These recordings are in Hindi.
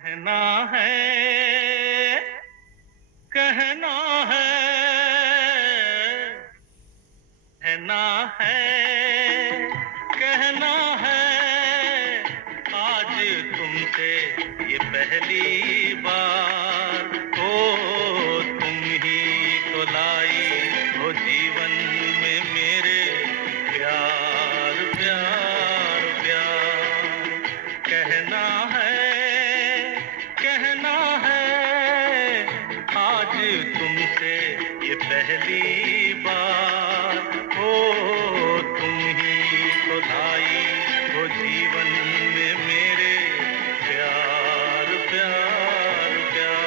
कहना है, कहना है, कहना है, कहना है, आज तुमसे ये पहली बार। ओ तुम ही तो लाई हो जीवन में मेरे प्यार प्यार प्यार। कहना है, कहना है, आज तुमसे ये पहली बार। ओ तुम ही तो लाई हो जीवन में मेरे प्यार प्यार प्यार।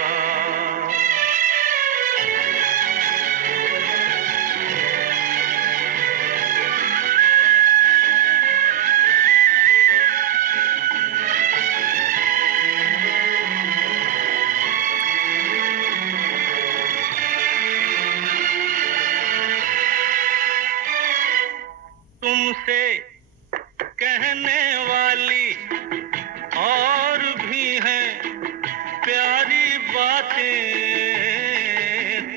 तुमसे कहने वाली और भी हैं प्यारी बातें।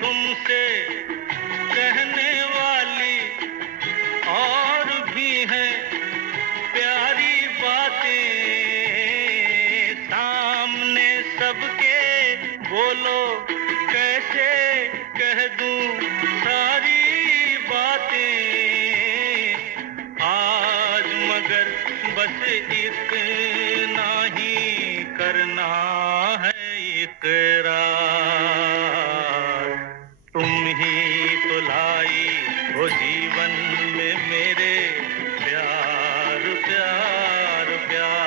तुमसे कहने वाली और भी हैं प्यारी बातें। सामने सबके बोलो कैसे कह दूं सारी बातें। आज मगर बस इतना ही करना है इकरार। तुम ही तो लाई हो जीवन में मेरे प्यार प्यार प्यार।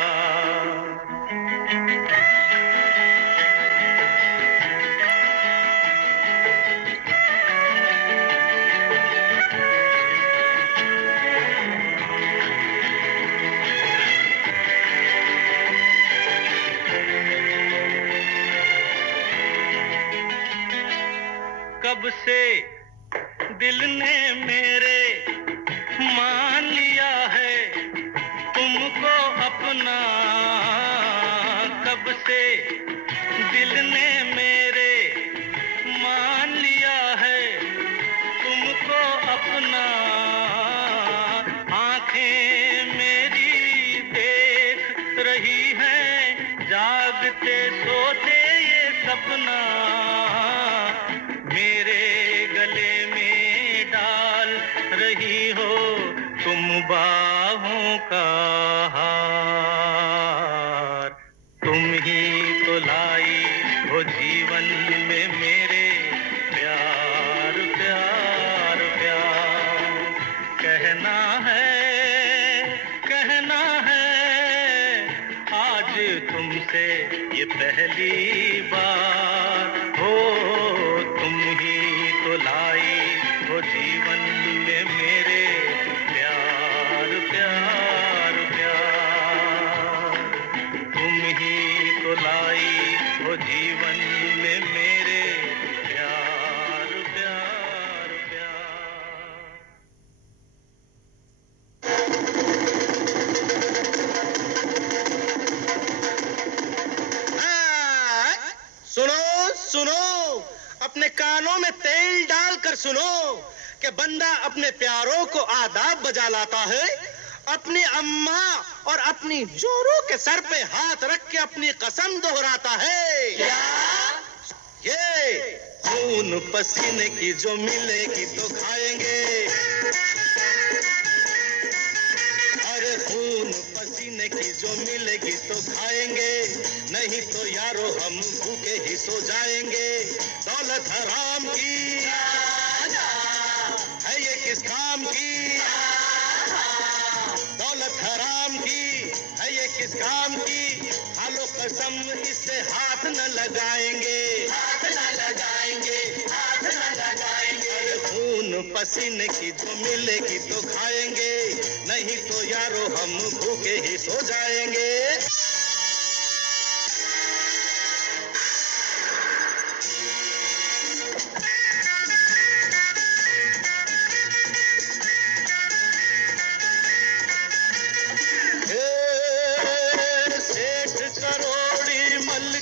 कब से दिल ने मेरे मान लिया है तुमको अपना। कब से दिल ने मेरे मान लिया है तुमको अपना। आंखें मेरी देख रही हैं जागते सोते ये सपना। मेरे गले में डाल रही हो तुम बाहों का हार। तुम ही तो लाई हो जीवन में मेरे प्यार प्यार प्यार। कहना है, कहना है, आज तुमसे ये पहली बार। हो तुम ही तो लाई हो जीवन में मेरे प्यार प्यार प्यार। तुम ही तो लाई हो जीवन में मेरे प्यार प्यार प्यार। सुनो सुनो, अपने कानों में तेल डालकर सुनो कि बंदा अपने प्यारों को आदाब बजा लाता है। अपनी अम्मा और अपनी जोरों के सर पे हाथ रख के अपनी कसम दोहराता है। क्या? ये खून पसीने की जो मिलेगी तो खाएंगे। अरे खून पसीने की जो मिलेगी तो खाएंगे, नहीं तो यारो हम भूखे ही सो जाएंगे। दौलत हराम की है ये किस काम की। दौलत हराम की है ये किस काम की। खालो कसम इससे हाथ न लगाएंगे, हाथ न लगाएंगे, हाथ न लगाएंगे। अरे खून पसीने की जो मिलेगी तो खाएंगे, नहीं तो यारो हम भूखे ही सो जाएंगे। सेठ करोड़ी मल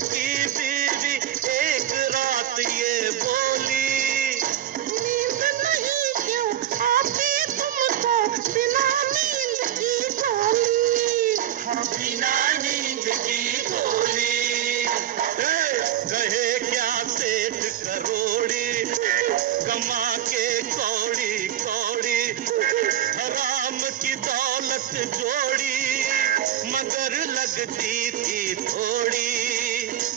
दौलत जोड़ी, मगर लगती थी थोड़ी,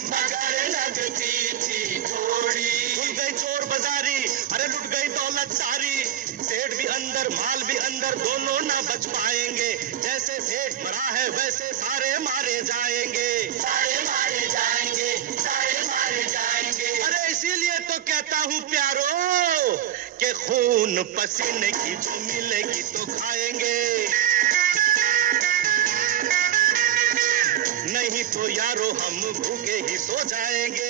मगर लगती थी थोड़ी। खुल गई चोर बाजारी, अरे लुट गई दौलत सारी, सेठ भी अंदर माल भी अंदर, दोनों ना बच पाएंगे। जैसे सेठ मरा है वैसे सारे मारे जाएंगे, सारे मारे जाएंगे, सारे मारे जाएंगे। अरे इसीलिए तो कहता हूँ प्यारो कि खून पसीने की जो मिलेगी तो खाएंगे, नहीं तो यारो हम भूखे ही सो जाएंगे।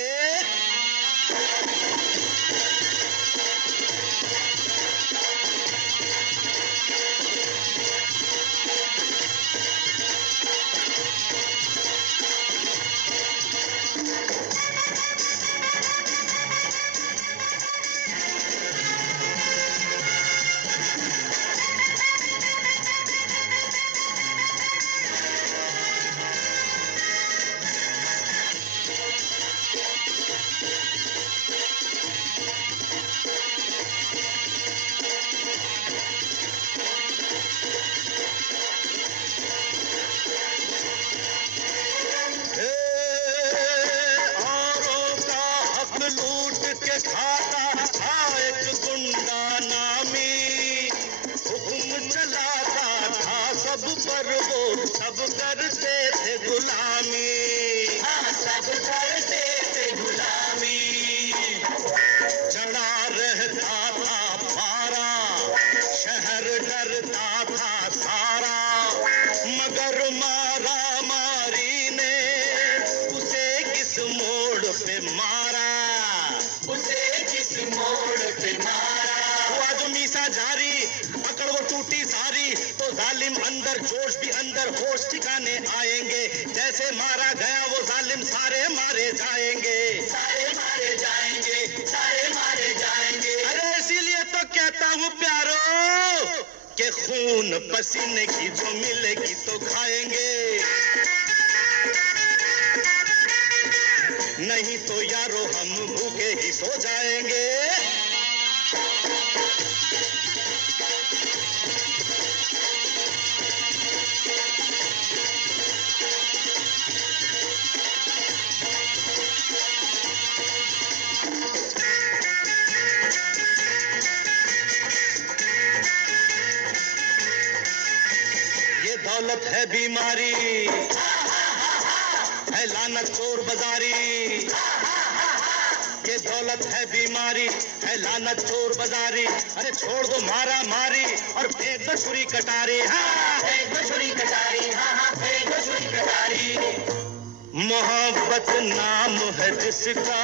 सब करते थे गुलामी, हाँ सब करते थे गुलामी। चढ़ा रहता था पारा, शहर डरता था सारा, मगर मारा मारी ने उसे किस मोड़ पे मारा, उसे किस मोड़ पे मारा। हुआ जो मीसा जारी, अकड़ वो टूटी सारी, तो जालिम अंदर जोश भी अंदर, होश ठिकाने आएंगे। जैसे मारा गया वो जालिम सारे मारे जाएंगे, सारे मारे जाएंगे, सारे मारे जाएंगे। अरे इसीलिए तो कहता हूँ प्यारो कि खून पसीने की जो मिलेगी तो खाएंगे, नहीं तो यारो हम भूखे ही सो जाएंगे। दौलत है बीमारी, है लानत चोर बाजारी। ये दौलत है बीमारी, है लानत चोर बाजारी। अरे छोड़ दो मारा मारी और फेंक दो छुरी कटारी, हाँ फेंक दो छुरी कटारी, हाँ हाँ फेंक दो छुरी कटारी। मोहब्बत नाम है जिसका,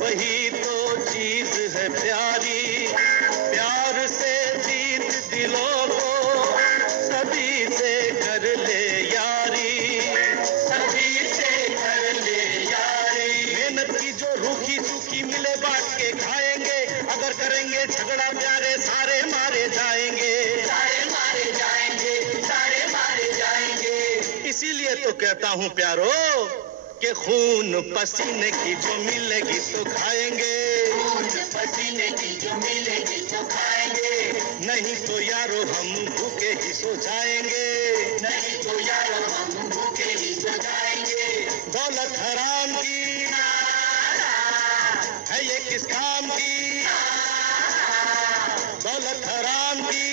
वही तो चीज है प्यारी। प्यार से जीत दिलों को, सभी से कर ले यारी, सभी से कर ले यारी। मेहनत की जो रूखी सूखी मिले बांट के खाएंगे, अगर करेंगे झगड़ा प्यारे सारे मारे जाएंगे, सारे मारे जाएंगे, सारे मारे जाएंगे। इसीलिए तो कहता हूँ प्यारो कि खून पसीने की जो मिलेगी तो खाएंगे, खून पसीने की जो मिलेगी तो खाएंगे, नहीं तो यारो हम भूखे ही सो जाएंगे, नहीं तो यारो हम भूखे ही सो जाएंगे। दौलत हराम की है ये किस काम की, दौलत हराम की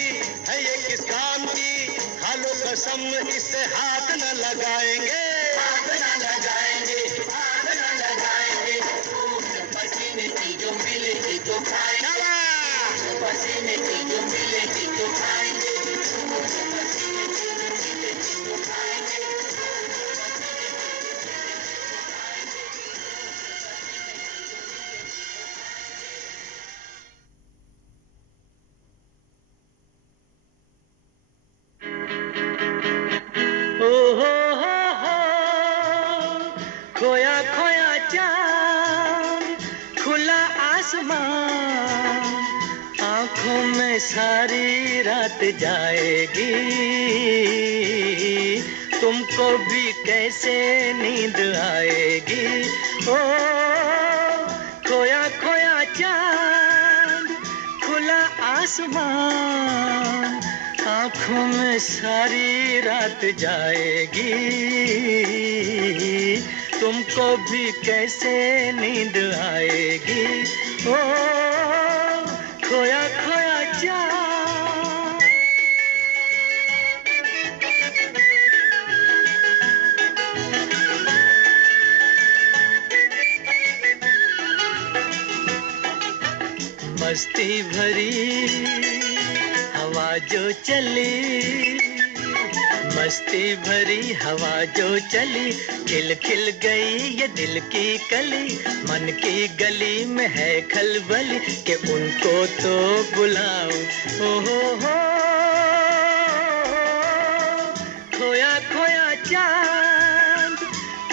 है ये किस काम की। खा लो कसम इससे हाथ न लगाएंगे, हाथ न लगाएंगे, हाथ न लगाएंगे। खून पसीने की जो मिलेगी तो खाएंगे, पसीने की जो मिलेगी तो खाएंगे, पसीने की जो मिलेगी तो खाएंगे। खोया खोया चांद, खुला आसमान, आंखों में सारी रात जाएगी, तुमको भी कैसे नींद आएगी। ओ खोया खोया चांद, खुला आसमान, आँखों में सारी रात जाएगी, तुमको भी कैसे नींद आएगी। ओ खोया खोया चाँद, मस्ती भरी हवा जो चली, मस्ती भरी हवा जो चली, खिल खिल गई ये दिल की कली, मन की गली में है खलबली कि उनको तो बुलाओ। ओ हो खोया खोया चांद,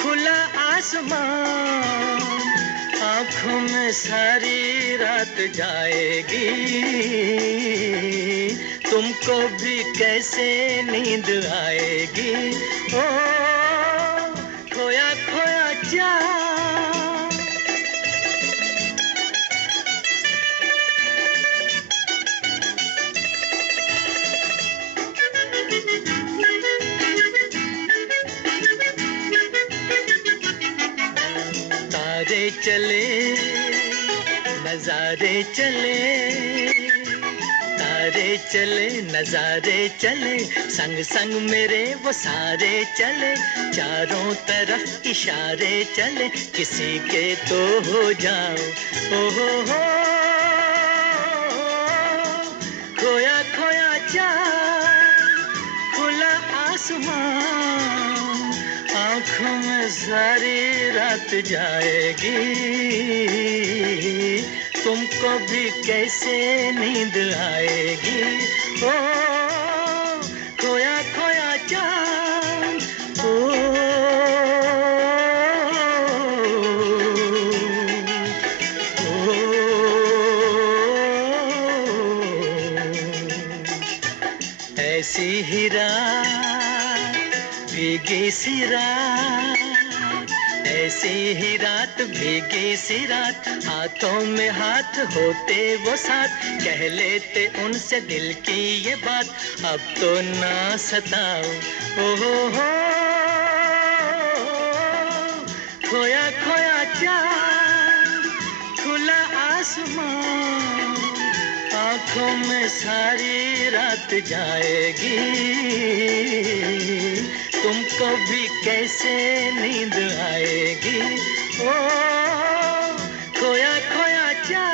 खुला आसमान, आँखों में सारी रात जाएगी, तुमको भी कैसे नींद आएगी। ओ खोया खोया चाँद, तारे चले नजारे चले, तारे चले नजारे चले, संग संग मेरे वो सारे चले, चारों तरफ इशारे चले, किसी के तो हो जाओ। ओ हो खोया खोया चाँद, खुला आसमान, आँखों में सारी रात जाएगी, तुमको भी कैसे नींद आएगी। ओ खोया खोया चाँद, ऐसी ही रात भीगी सी रात, ऐसी ही रात भीगी सी रात, हाथों में हाथ होते वो साथ, कह लेते उनसे दिल की ये बात, अब तो ना सताओ। ओ हो खोया खोया चाँद, खुला आसमान, आँखों में सारी रात जाएगी, तुमको भी कैसे नींद आएगी। ओ खोया खोया चाँद,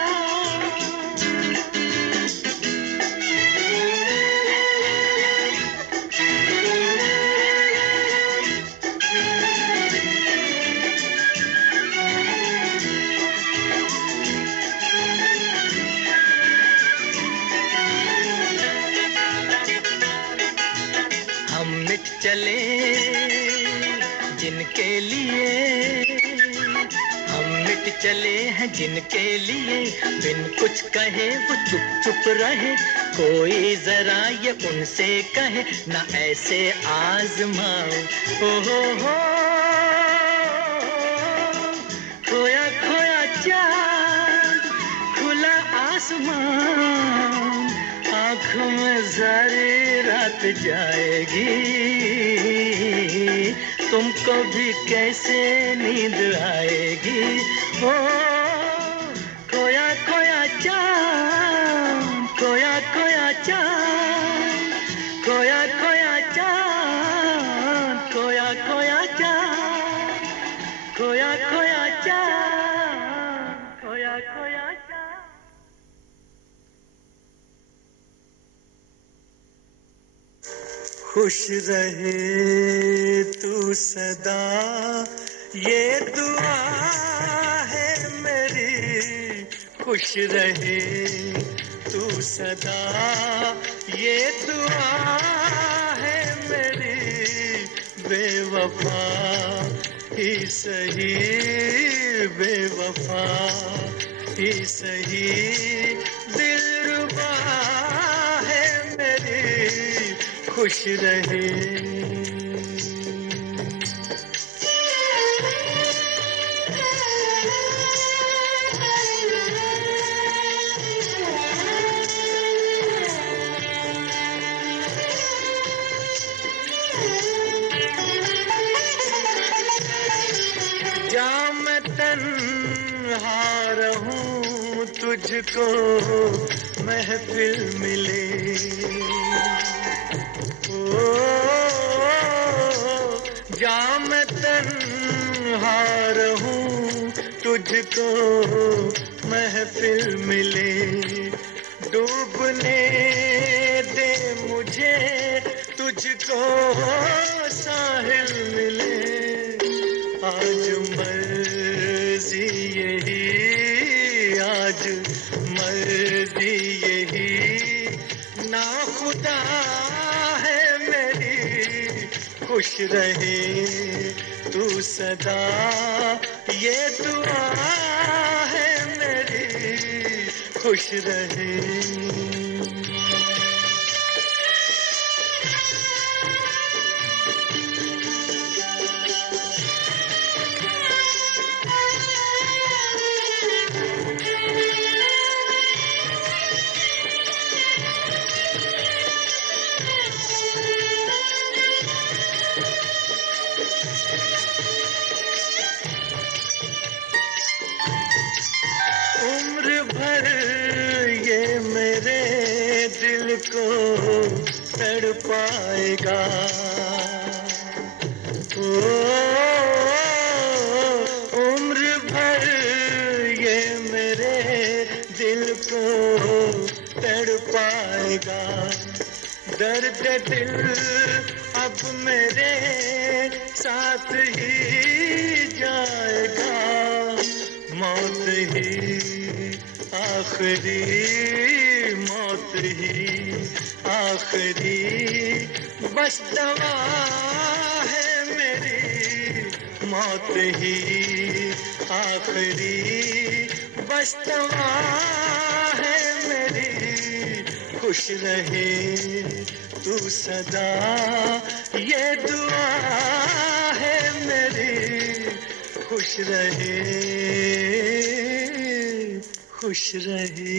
चले जिनके लिए, हम मिट चले हैं जिनके लिए, बिन कुछ कहे वो चुप चुप रहे, कोई जरा ये उनसे कहे ना ऐसे आजमाओ। ओ हो खोया खोया चाँद, खुला आसमान, आँखों में सारी रात जाएगी, तुमको भी कैसे नींद आएगी। ओ खोया खोया चाँद, खोया खोया चाँद, खोया खोया चाँद, खोया खोया चाँद, खोया खोया चाँद, खोया खोया चाँद। खुश रहे तू सदा, ये दुआ है मेरी, खुश रहे तू सदा, ये दुआ है मेरी, बेवफा ही सही, बेवफा ही सही, दिलरुबा है मेरी, खुश रहे। तुझको महफिल मिले। ओ जाम तन्हा रहूं, तुझको महफिल मिले। डूबने दे मुझे, तुझको साहिल मिले। आज मर्जी यही, आज मर्जी यही, ना खुदा है मेरी, खुश रहे तू सदा, ये दुआ है मेरी, खुश रहे। उम्र भर ये मेरे दिल को तड़पाएगा। ओ उम्र भर ये मेरे दिल को तड़पाएगा। दर्द दिल अब मेरे साथ ही जाएगा। मौत ही आखिरी, मौत ही आखिरी, बस दवा है मेरी। मौत ही आखिरी, बस दवा है मेरी, खुश रहे तू सदा, ये दुआ है मेरी, खुश रहे, खुश रहे।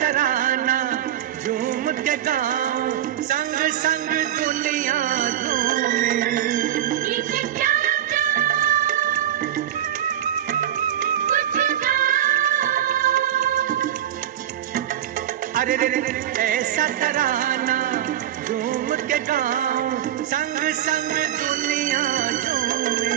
तराना झूम के गाऊं, संग संग दुनिया झूमे। अरे रे रे ऐसा तराना झूम के गाऊं, संग संग दुनिया झूमे।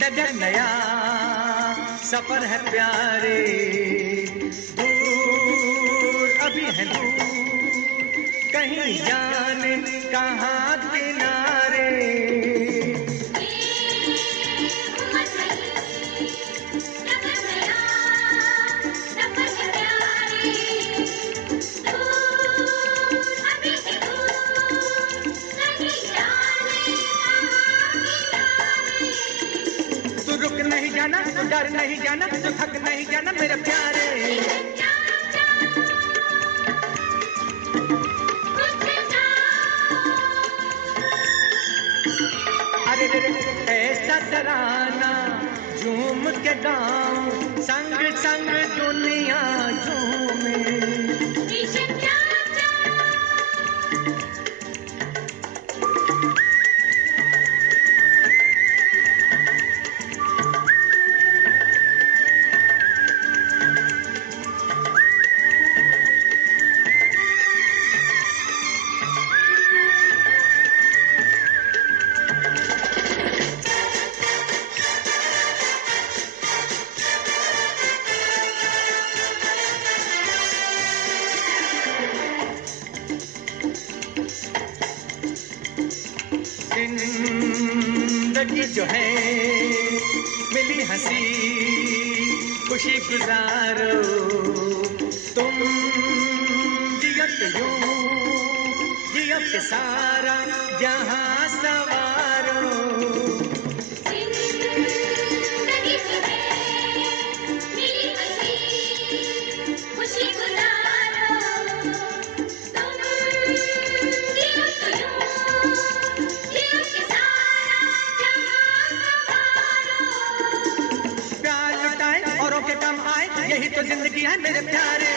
डगर नया सफर है प्यारे, दूर अभी है दूर कहीं जाने कहाँ किनारे। नहीं जाना तो डर नहीं जाना तो थक नहीं जाना मेरे प्यारे। अरे रे ऐसा तराना झूम के गाऊं, संग संग दुनिया झूमे। जिंदगी जो है मिली हंसी खुशी गुजारो, तुम जियो तो यूं जियो के सारा जहां सवारो। जिंदगी जो है मिली हंसी खुशी गुजारो, तुम जियो तो यूं के काम आए, यही तो जिंदगी है मेरे प्यारे।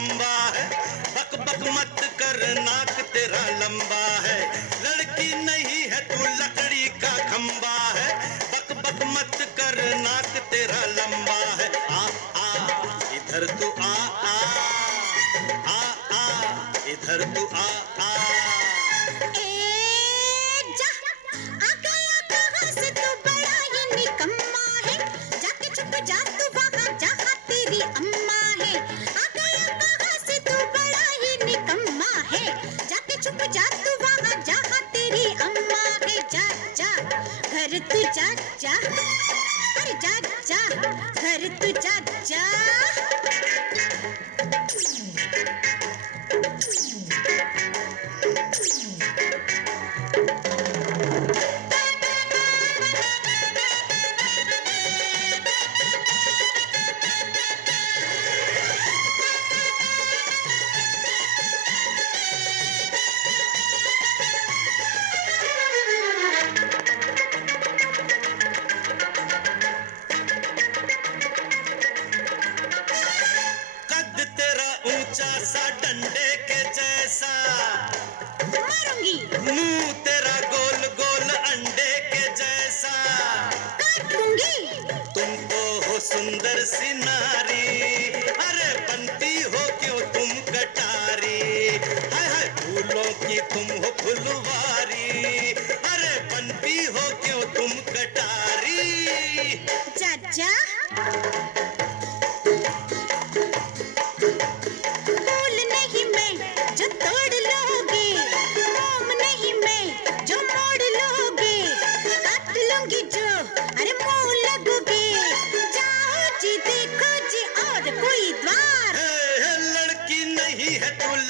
खंबा है, बक बक मत कर नाक तेरा लंबा है, लड़की नहीं है तू लकड़ी का खंबा है, बक बक मत कर नाक तेरा लंबा है। आ आ इधर तू आ आ आ आ इधर तू आ आ। घर तू जा जा, अरे जा जा, घर तू जा जा। ऊंचा सा डंडे के जैसा, मारूंगी मुंह तेरा गोल गोल अंडे के जैसा, काट दूंगी। तुम तो हो सुंदर सी नारी, अरे बनती हो क्यों तुम कटारी, हाय हाय फूलों की तुम हो फुलवारी, अरे बनती हो क्यों तुम कटारी। जा जा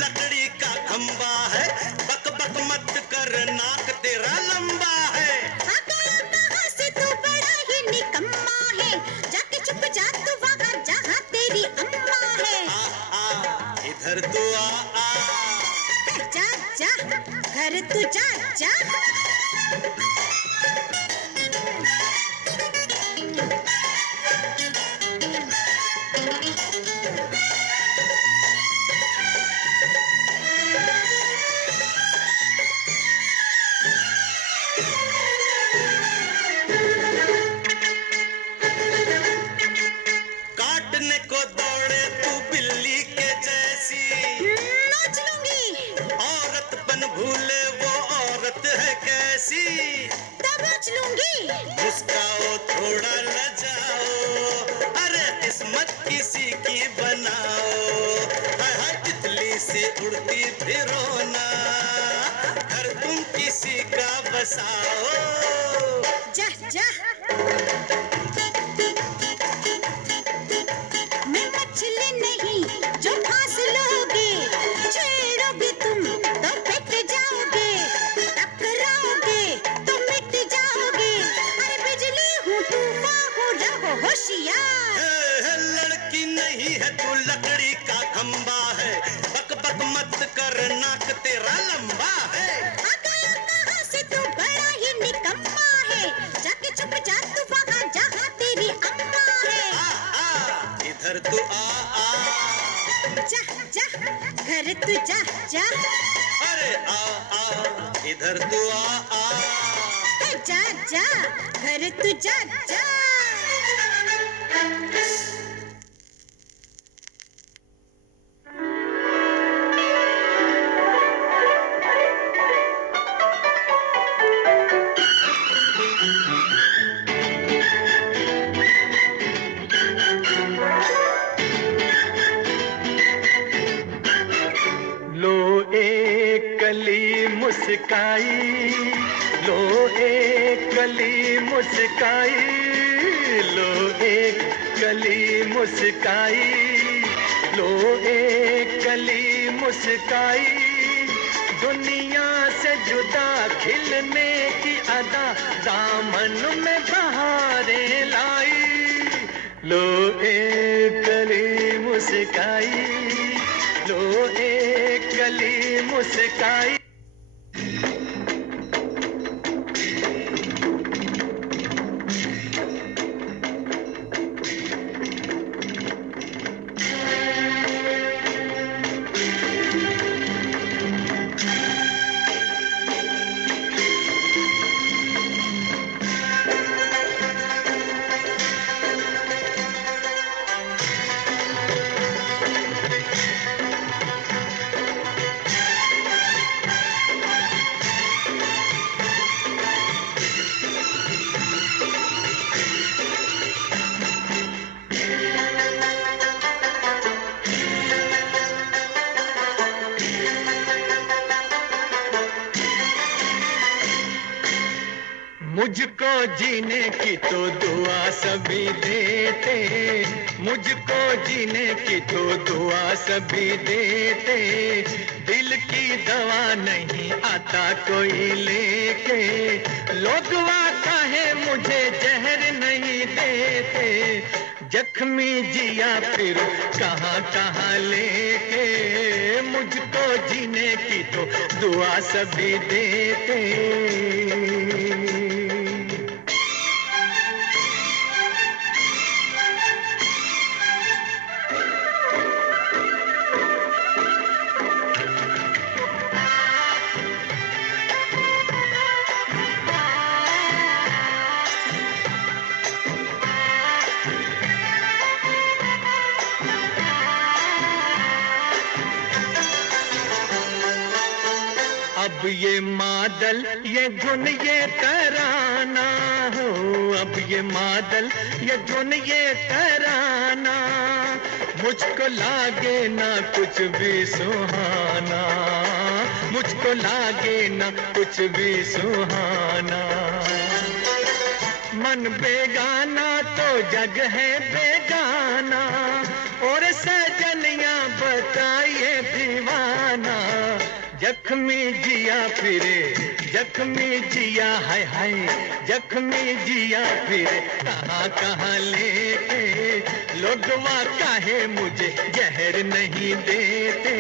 लकड़ी का खंबा है, बक बक मत कर नाक तेरा लंबा है। कहाँ से तू बड़ा ही निकम्मा है, जाके छुप जा तू वहाँ जहाँ तेरी अम्मा है। आ इधर तू आ आ जा जा, घर तू जा जा। काटने को दौड़े तू बिल्ली के जैसी, नाच लूंगी। औरत बन भूले वो औरत है कैसी, दबोच लूंगी। मुस्काओ थोड़ा लजाओ, अरे किस्मत किसी की बनाओ, हाय हाय तितली से उड़ती फिरो ना, घर तुम किसी का बसाओ। जा जा मैं मछली नहीं जो फांस लोगे, छेड़ोगे तुम तो पिट जाओगे, टकराओगे तो मिट जाओगे, अरे बिजली हूँ तूफान हूँ रहो होशियार। लड़की नहीं है तू लकड़ी का खंबा है, बक बक मत कर नाक तेरा लंबा है। कहाँ से तू बड़ा ही निकम्मा है, जाके छुप जा तू वहाँ जहाँ तेरी अम्मा है। इधर तू आ आ जा जा, घर तू जा जा। अरे आ इधर तू आ आ जा जा, घर तू जा जा। कली मुस्काई, लो एक कली मुस्काई, लो एक कली मुस्काई, लो एक कली मुस्काई, दुनिया से जुदा खिलने की अदा दामन में बहारें लाई, लो एक कली मुस्काई, लो एक कली मुस्काई। मुझको जीने की तो दुआ सभी देते, मुझको जीने की तो दुआ सभी देते, दिल की दवा नहीं आता कोई लेके, लोग काहे मुझे जहर नहीं देते, जख्मी जिया फिर कहाँ कहाँ लेके, मुझको जीने की तो दुआ सभी देते। अब ये मादल ये धुन ये तराना हो, अब ये मादल ये धुन ये तराना, मुझको लागे ना कुछ भी सुहाना, मुझको लागे ना कुछ भी सुहाना, मन बेगाना तो जग है बेगाना, और सजनिया बताइए दीवाना, जख्मी जिया फिरे, जख्मी जिया हाय हाय, जख्मी जिया फिरे कहाँ कहाँ लेके, लोगवा काहे मुझे जहर नहीं देते।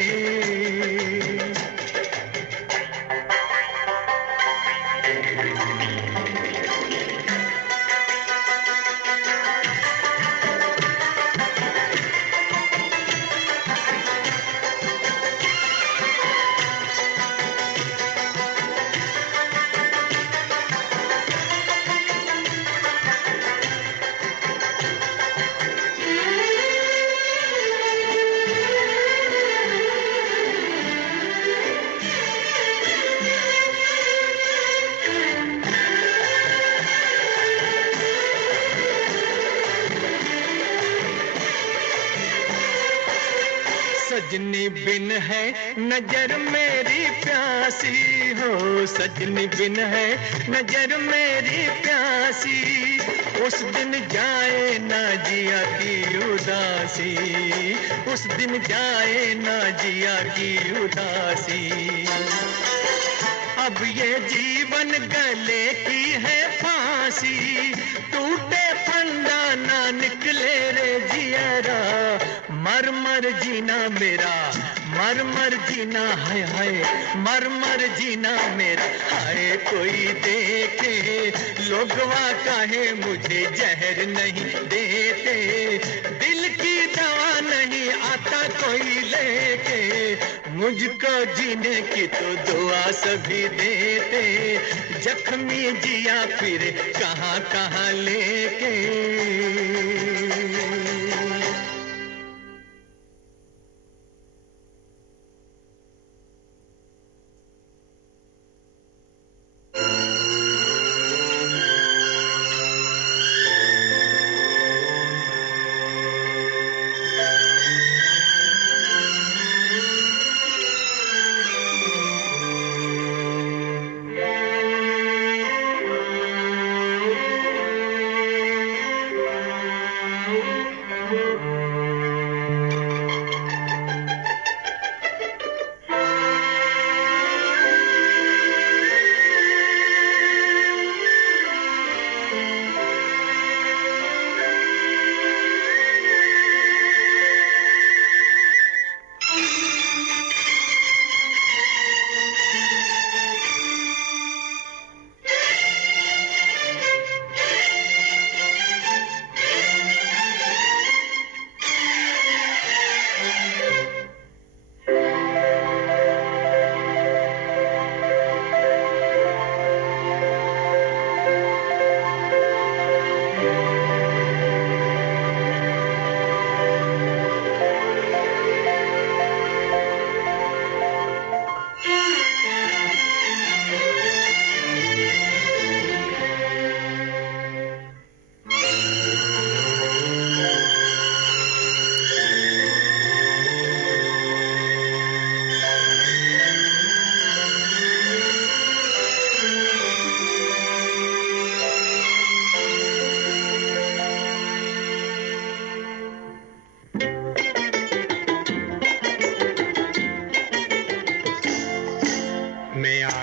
सजनी बिन है नजर मेरी प्यासी हो, सजनी बिन है नजर मेरी प्यासी, उस दिन जाए ना जिया की उदासी, उस दिन जाए ना जिया की उदासी, अब ये जीवन गले की है फांसी, टूटे फंदा ना निकले रे जियरा, मर मर जीना मेरा, मर मर जीना हाय हाय, मर मर जीना मेरा, हाय कोई देखे, लोगवा काहे मुझे जहर नहीं देते, दिल की दवा नहीं आता कोई लेके, मुझको जीने की तो दुआ सभी देते, जख्मी जिया फिर कहाँ कहाँ लेके।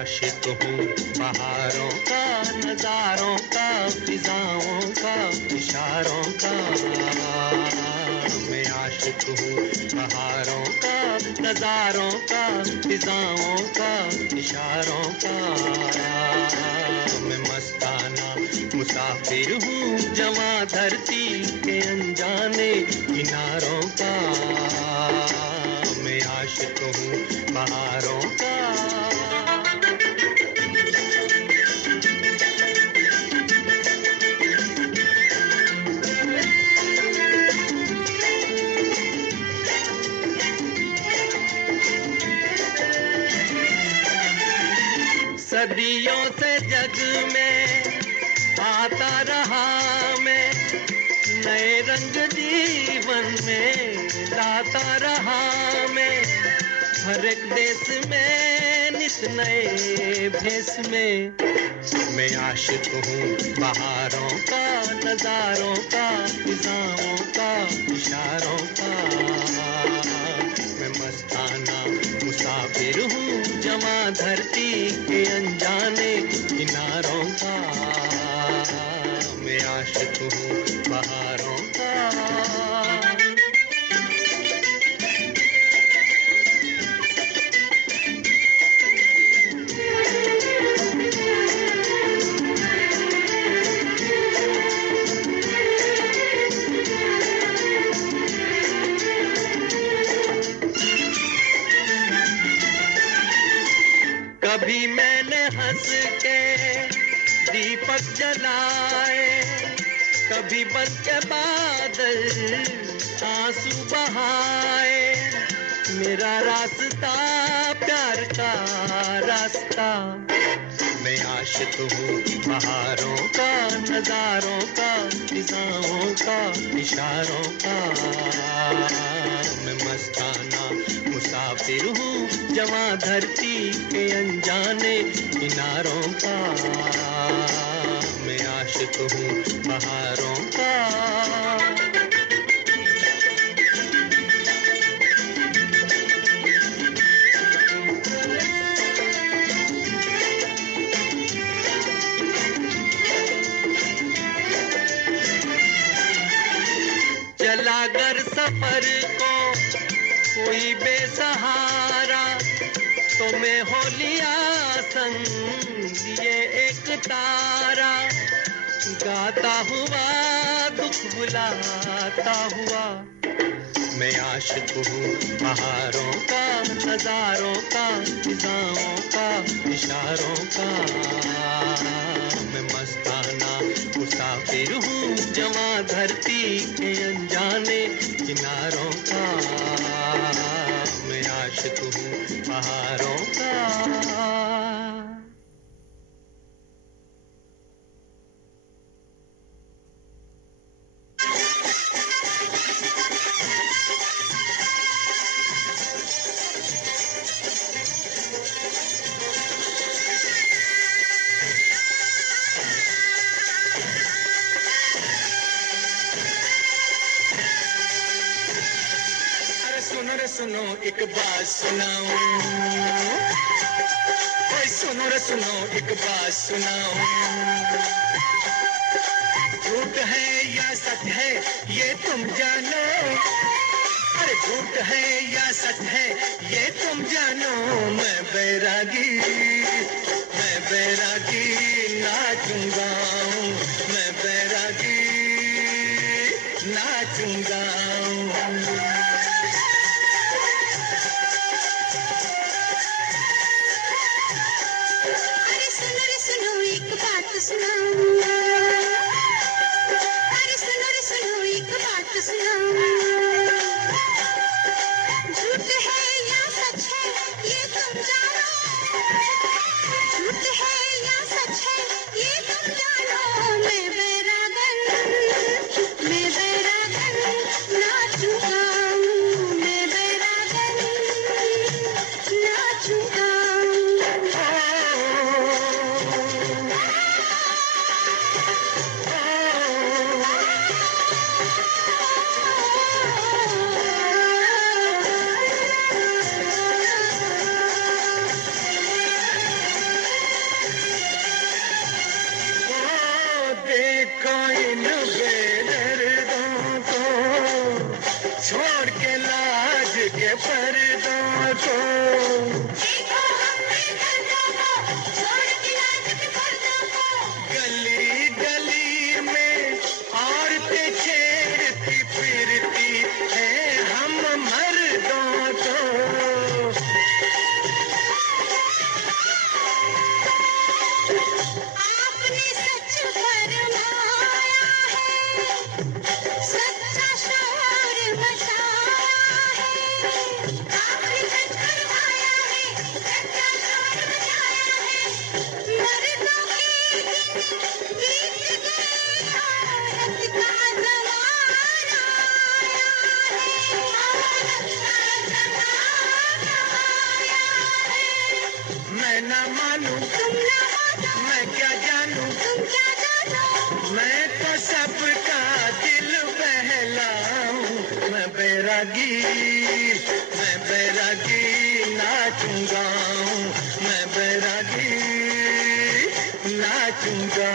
आशिक हूँ बहारों का, नजारों का, फिजाओं का, इशारों का। मैं आशिक हूँ बहारों का, नजारों का, फिजाओं का, इशारों का। मैं मस्ताना मुसाफिर हूँ जवां धरती के अनजाने किनारों का। मैं आशिक हूँ बहारों का। सदियों से जग में आता रहा मैं, नए रंग जीवन में लाता रहा मैं। हर एक देश में नित नए भेष में। मैं आशिक हूँ बहारों का, नजारों का, फिजाओं का, इशारों का। मैं मस्ताना मुसाफिर हूँ जवां धरती के अनजाने किनारों का। मैं आशिक हूँ बहारों का। कभी मैंने हंस के दीपक जलाए, कभी बन के बादल आंसू बहाए। मेरा रास्ता प्यार का रास्ता। मैं आशिक हूँ बहारों का, नजारों का, फिजाओं का, इशारों का। मैं मस्ताना मुसाफिर हूँ जवां धरती के अनजाने किनारों का। मैं आशिक हूँ बहारों का। चला कर सफर को कोई बेसहारा, तो मैं हो लिया संग लिए एक तारा। गाता हुआ दुख बुलाता हुआ। मैं आशिक हूँ बहारों का, नजारों का, फिजाओं का, इशारों का। मैं मस्ताना मुसाफिर हूँ जवां धरती के अनजाने किनारों का। मैं आशिक हूँ बहारों का। सुनो एक बात सुनाऊं, ओए सुनो रे सुनो एक बात सुनाऊं। झूठ है या सच है ये तुम जानो, अरे झूठ है या सच है ये तुम जानो। मैं बैरागी नाचूंगा, मैं बैरागी नाचूंगा। झूठ है या सच है ये तुम जानो, झूठ है या सच है ये तुम जानो। मैं बैरागन नाच पर्दों को, देखो हमने पर्दों को, छोड़ दिया जब पर्दों को। गली गली में औरतें छेड़ती फिरती है हम मर्दों को। आपने सच फरमाया है, सच्चा शोर मचाया है। आपने सच फरमाया है, सच्चा शोर मचाया है। मर्दों के दिन बीत गए, औरत का ज़माना आया है। औरत का ज़माना आया है। मैं ना मानूं, तुम ना मानो, मैं क्या जानूं, तुम क्या जानो। मैं तो सबका दिल बहलाऊं। मैं बैरागी नाचूंगा, मैं बैरागी नाचूंगा।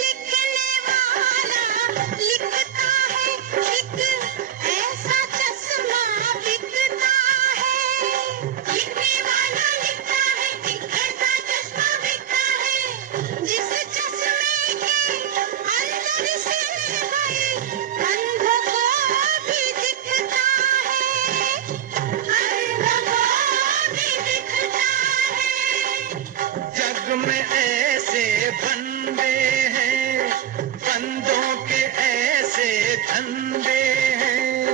लिखने वाला लिखता है, एक ऐसा चश्मा बिकता है। लिखने वाला लिखता है, एक ऐसा चश्मा बिकता है। जिस चश्मे के अंदर से भाई अंधों को भी दिखता है। अंधों को भी दिखता है। जग में ऐसे बंदे हैं, बंदों के ऐसे धंधे हैं।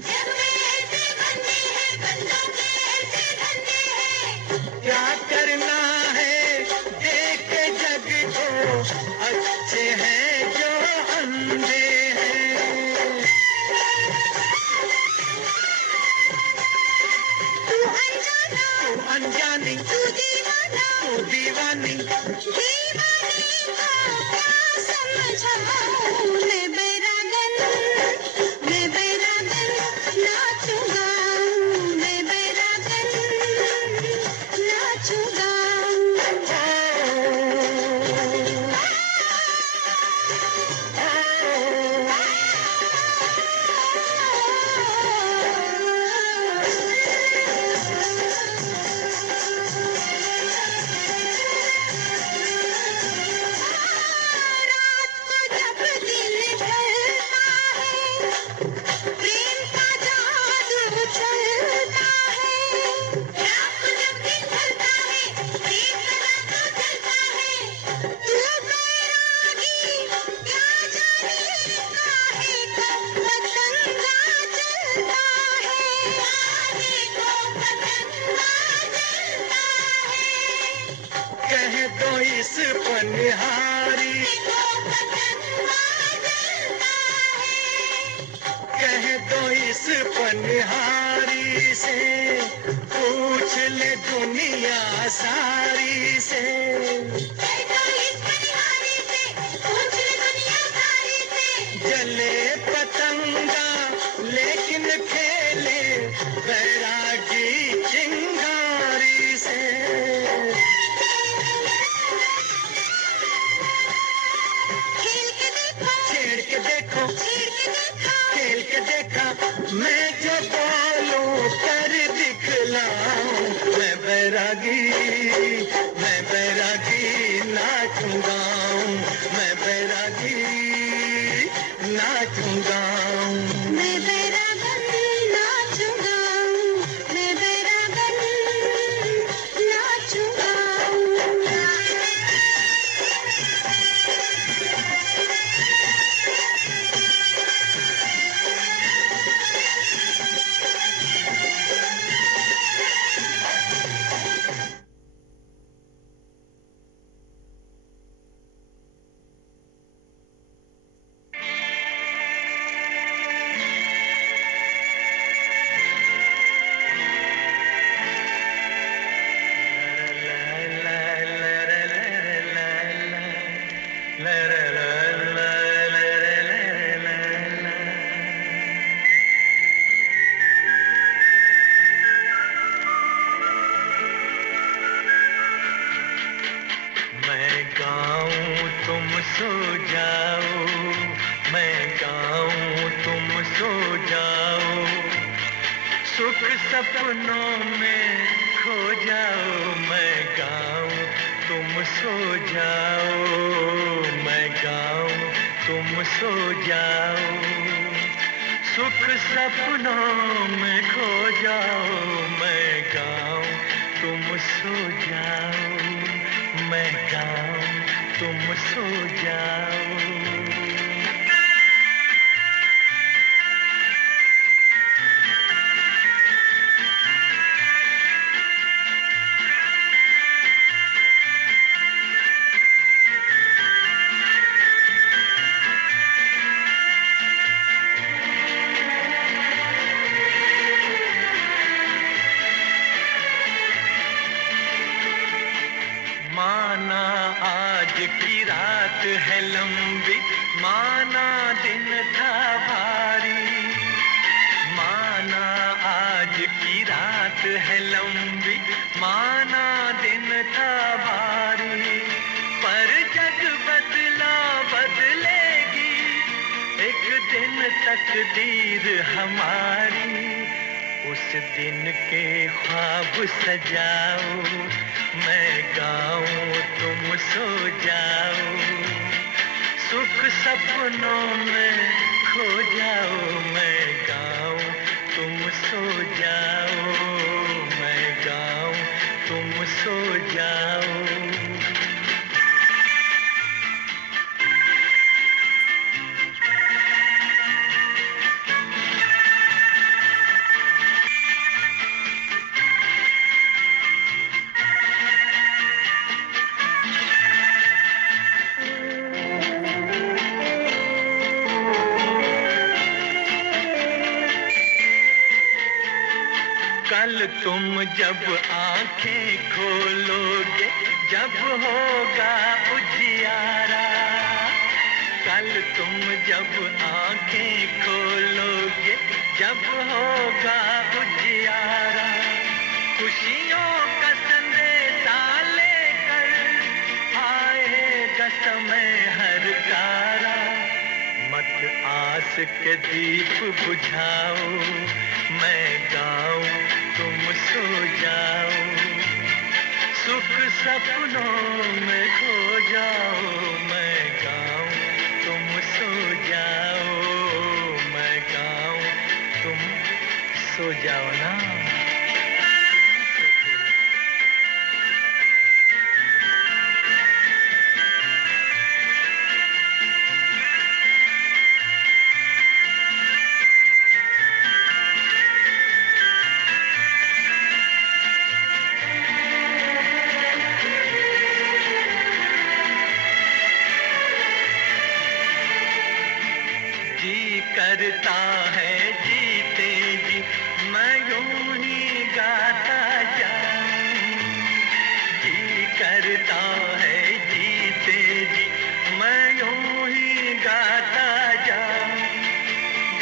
जग में ऐसे बंदे हैं, बंदों के ऐसे धंधे हैं। क्या करना है देख के जग को, अच्छे हैं जो अंधे हैं। तू अनजाना, तू अनजानी, तू दीवाना, तू दीवानी, दीवानी को क्या समझाऊं। मैं बैरागन नाचूंगा। मैं बैरागन नाचूंगा। रात को जब दिल ढलता है, प्रेम का जादू चलता है। रात को जब दिल ढलता है, प्रेम का जादू चलता है। तू बैरागी क्या जाने काहे को पतंगा चलता है। काहे को पतंगा चलता है। कह दो इस पनिहारी, कह दो इस पनिहारी से, पूछ ले दुनिया सारी से। जले पतंगा लेकिन खेले बैरागी चिंगारी से। छेड़ के देखो, खेल के देखा, मैं जो बोलूं कर दिखलाऊं। मैं बैरागी नाचूंगा, मैं बैरागी नाचूंगा। मैं बैरागन नाचूंगा। मैं बैरागन नाचूंगा। सो जाओ, मैं गाऊं तुम सो जाओ, सुख सपनों में खो जाओ, मैं गाऊं तुम सो जाओ, मैं गाऊं तुम सो जाओ, सुख सपनों में खो जाओ, मैं गाऊं तुम सो जाओ, मैं गाऊं तुम सो जाओ। माना आज की रात है लंबी, माना दिन था भारी, माना आज की रात है लंबी, माना दिन था भारी, पर जग बदला बदलेगी एक दिन तकदीर हमारी, उस दिन के ख्वाब सजाओ, मैं गाऊं तुम सो जाओ, सुख सपनों में खो जाओ, मैं गाऊं तुम सो जाओ, मैं गाऊं तुम सो जाओ। कल तुम जब आंखें खोलोगे, जब होगा उजियारा, कल तुम जब आंखें खोलोगे, जब होगा उजियारा, खुशियों का संदेशा लेकर आएगा समय हर तारा, मत आस के दीप बुझाओ, मैं गाऊं तुम सो जाओ, सुख सपनों में खो जाओ, मैं गाऊं तुम सो जाओ, मैं गाऊं तुम सो जाओ ना। जी करता है जीते जी मैं यूं ही गाता जाऊं, जी करता है जीते जी मैं यूं ही गाता जाऊं,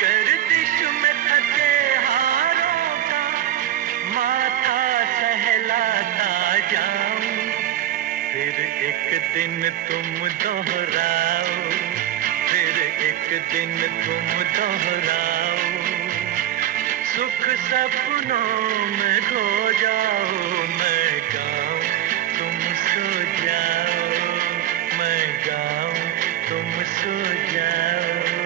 गर्दिश में थके हारों का माथा सहलाता जाऊं, फिर एक दिन तुम दोहराओ, फिर एक दिन तुम दोहराओ, सुख सपनों में खो जाओ, मैं गाऊं तुम सो जाओ, मैं गाऊं तुम सो जाओ।